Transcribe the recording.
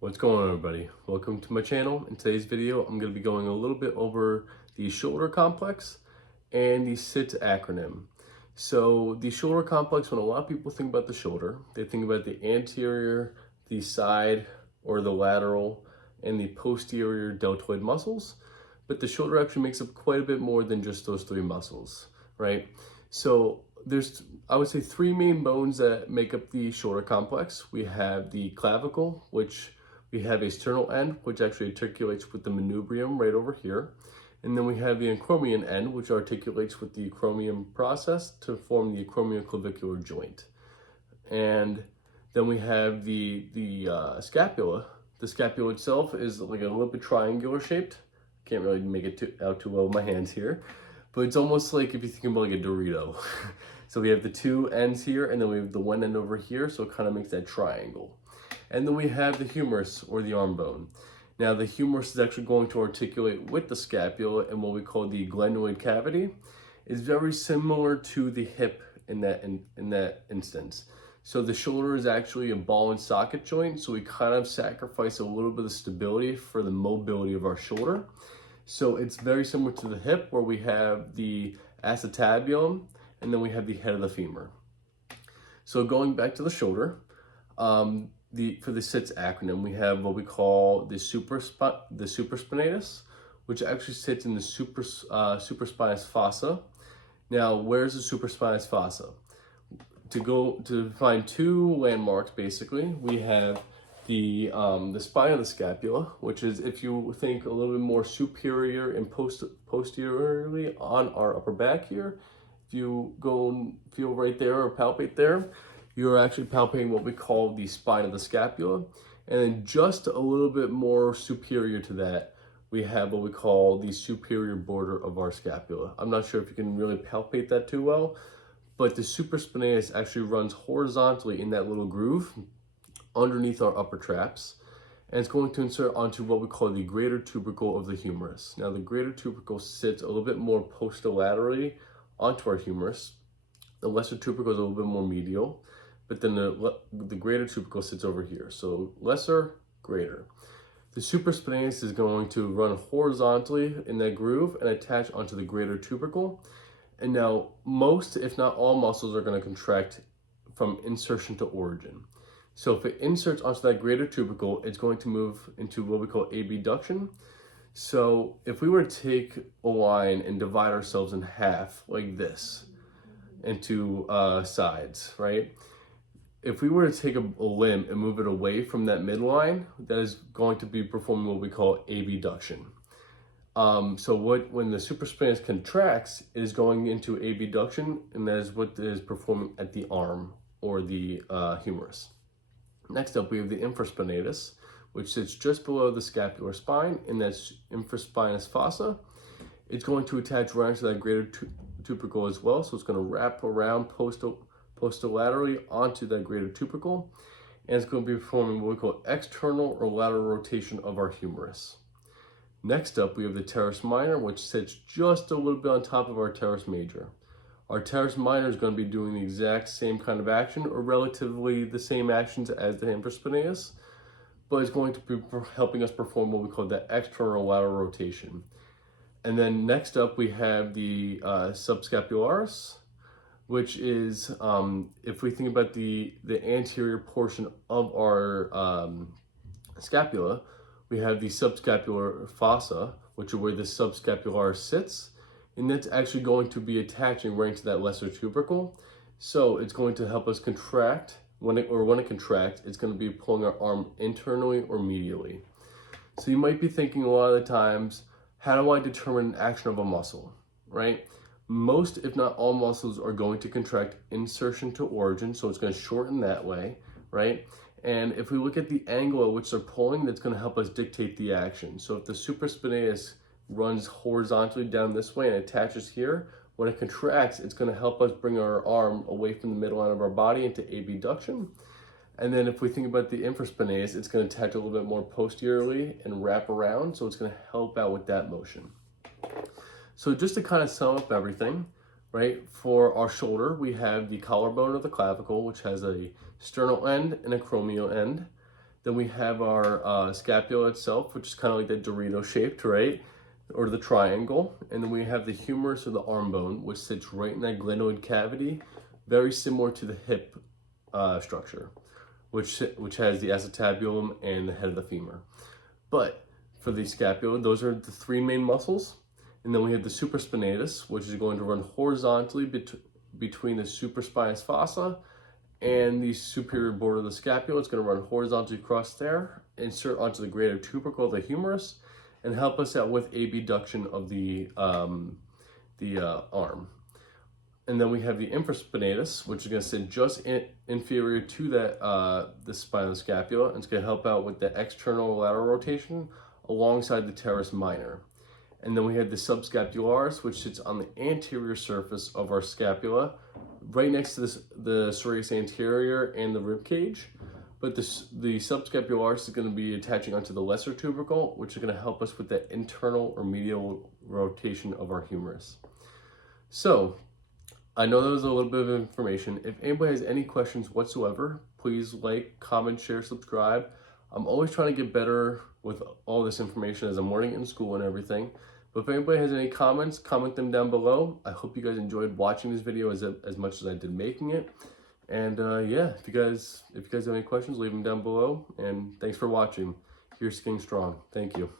What's going on, everybody? Welcome to my channel. In today's video, I'm going to be going a little bit over the shoulder complex and the SITS acronym. So the shoulder complex, when a lot of people think about the shoulder, they think about the anterior, the side or the lateral, and the posterior deltoid muscles. But the shoulder actually makes up quite a bit more than just those three muscles, right? So there's, I would say, three main bones that make up the shoulder complex. We have the clavicle, which we have a sternal end, which actually articulates with the manubrium right over here. And then we have the acromion end, which articulates with the acromion process to form the acromioclavicular joint. And then we have the scapula. The scapula itself is like a little bit triangular shaped. Can't really make it out too well with my hands here, but it's almost like if you think about like a Dorito. So we have the two ends here, and then we have the one end over here, so it kind of makes that triangle. And then we have the humerus, or the arm bone. Now the humerus is actually going to articulate with the scapula and what we call the glenoid cavity. It's very similar to the hip in that instance. So the shoulder is actually a ball and socket joint, so we kind of sacrifice a little bit of stability for the mobility of our shoulder. So it's very similar to the hip, where we have the acetabulum and then we have the head of the femur. So going back to the shoulder, for the SITS acronym, we have what we call the supraspinatus, which actually sits in the supraspinous fossa. Now, where's the supraspinous fossa? To find two landmarks, basically, we have the spine of the scapula, which is, if you think a little bit more superior and posteriorly on our upper back here, if you go and feel right there or palpate there, you're actually palpating what we call the spine of the scapula. And then just a little bit more superior to that, we have what we call the superior border of our scapula. I'm not sure if you can really palpate that too well, but the supraspinatus actually runs horizontally in that little groove underneath our upper traps, and it's going to insert onto what we call the greater tubercle of the humerus. Now the greater tubercle sits a little bit more posterolaterally onto our humerus. The lesser tubercle is a little bit more medial, but then the greater tubercle sits over here. So lesser, greater. The supraspinatus is going to run horizontally in that groove and attach onto the greater tubercle. And now most, if not all, muscles are going to contract from insertion to origin. So if it inserts onto that greater tubercle, it's going to move into what we call abduction. So if we were to take a line and divide ourselves in half like this into sides, right? If we were to take a limb and move it away from that midline, that is going to be performing what we call abduction. So when the supraspinatus contracts, it is going into abduction, and that is what is performing at the arm or the humerus. Next up, we have the infraspinatus, which sits just below the scapular spine, and that's infraspinous fossa. It's going to attach right to that greater tubercle as well, so it's going to wrap around posterolaterally onto that greater tubercle, and it's going to be performing what we call external or lateral rotation of our humerus. Next up, we have the teres minor, which sits just a little bit on top of our teres major. Our teres minor is going to be doing the exact same kind of action, or relatively the same actions as the infraspinatus, but it's going to be helping us perform what we call the external lateral rotation. And then next up, we have the subscapularis, which is, if we think about the anterior portion of our scapula, we have the subscapular fossa, which is where the subscapularis sits, and that's actually going to be attaching right into that lesser tubercle. So it's going to help us contract. When it contracts, it's going to be pulling our arm internally or medially. So you might be thinking a lot of the times, how do I determine action of a muscle, right? Most, if not all, muscles are going to contract insertion to origin, so it's going to shorten that way, right? And if we look at the angle at which they're pulling, that's going to help us dictate the action. So if the supraspinatus runs horizontally down this way and attaches here, when it contracts, it's going to help us bring our arm away from the midline of our body into abduction. And then if we think about the infraspinatus, it's going to attach a little bit more posteriorly and wrap around, so it's going to help out with that motion. So just to kind of sum up everything, right, for our shoulder, we have the collarbone of the clavicle, which has a sternal end and a acromial end. Then we have our scapula itself, which is kind of like that Dorito shaped, right? Or the triangle. And then we have the humerus or the arm bone, which sits right in that glenoid cavity, very similar to the hip structure, which has the acetabulum and the head of the femur. But for the scapula, those are the three main muscles. And then we have the supraspinatus, which is going to run horizontally between the supraspinous fossa and the superior border of the scapula. It's going to run horizontally across there, insert onto the greater tubercle of the humerus, and help us out with abduction of the arm. And then we have the infraspinatus, which is going to sit just inferior to that the spine of the scapula, and it's going to help out with the external lateral rotation alongside the teres minor. And then we have the subscapularis, which sits on the anterior surface of our scapula, right next to the serratus anterior and the rib cage. But the subscapularis is going to be attaching onto the lesser tubercle, which is going to help us with the internal or medial rotation of our humerus. So, I know that was a little bit of information. If anybody has any questions whatsoever, please like, comment, share, subscribe. I'm always trying to get better with all this information as I'm learning in school and everything. But if anybody has any comments, comment them down below. I hope you guys enjoyed watching this video as much as I did making it. And yeah, if you guys have any questions, leave them down below. And thanks for watching. Here's King Strong. Thank you.